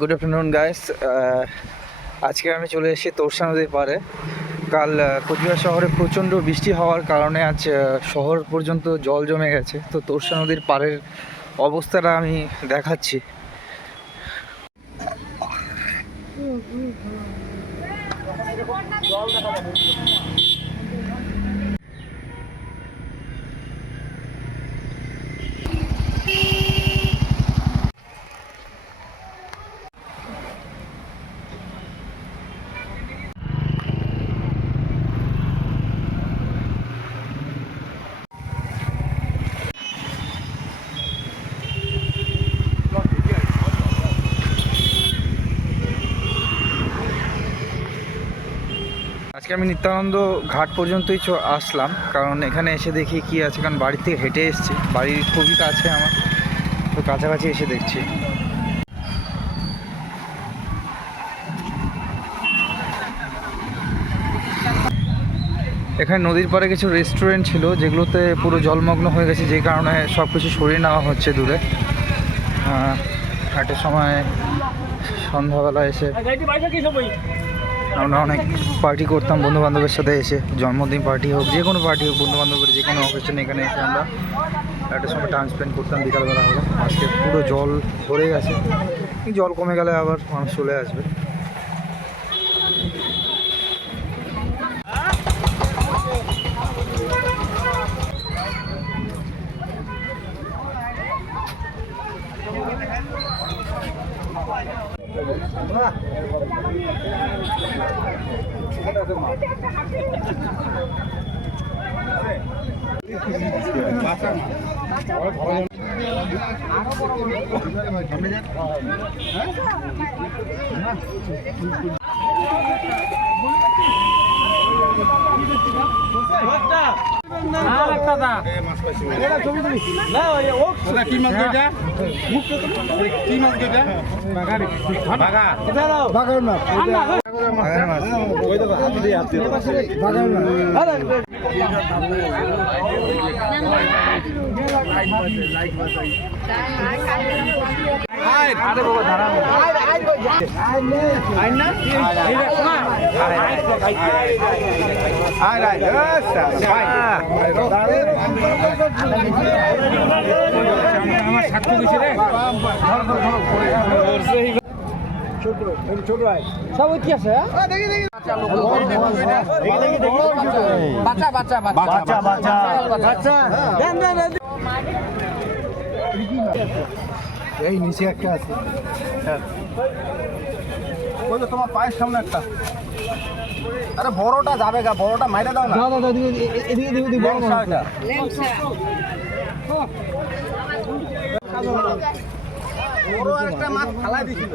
Good afternoon guys. আজকে আমি চলে এসেছি তোরসা নদীর পাড়ে। কাল কোচবিহার শহরে প্রচণ্ড বৃষ্টি হওয়ার কারণে আজ শহর পর্যন্ত জল জমে গেছে। তো তোরসা নদীর পাড়ের অবস্থাটা আমি দেখাচ্ছি। আজকে আমি নিত্যানন্দ ঘাট পর্যন্তই আসলাম, কারণ এখানে এসে দেখি কি আছে। কারণ বাড়ির থেকে হেঁটে এসেছি, বাড়ির খুবই কাছে আমার, তো কাছাকাছি এসে দেখছি। এখানে নদীর পাড়ে কিছু রেস্টুরেন্ট ছিল যেগুলোতে পুরো জলমগ্ন হয়ে গেছে, যে কারণে সব কিছু সরিয়ে নেওয়া হচ্ছে দূরে। একটা সময় সন্ধ্যাবেলা এসে আমরা অনেক পার্টি করতাম বন্ধুবান্ধবের সাথে এসে, জন্মদিন পার্টি হোক, যে কোনো পার্টি হোক, বন্ধুবান্ধবের যে কোনো অকেশনে এখানে এসে আমরা একটা সময় টাইম স্পেন্ড করতাম বিকালবেলা হলে। আজকে পুরো জল ভরে গেছে, জল কমে গেলে আবার মানুষ চলে আসবে। ছোট সব কি আছে? বাচ্চা বাচ্চা বাচ্চা বাচ্চা বাচ্চা এই নিচে একটা আছে। ওই তো তোমার পায়ের সামনে একটা। আরে বড়টা যাবে গা, বড়টা মাইরা দাও না। দাও দাও এদিকে এদিকে বড় মাছটা। বড় একটা মাছ ফালাই দিছিল।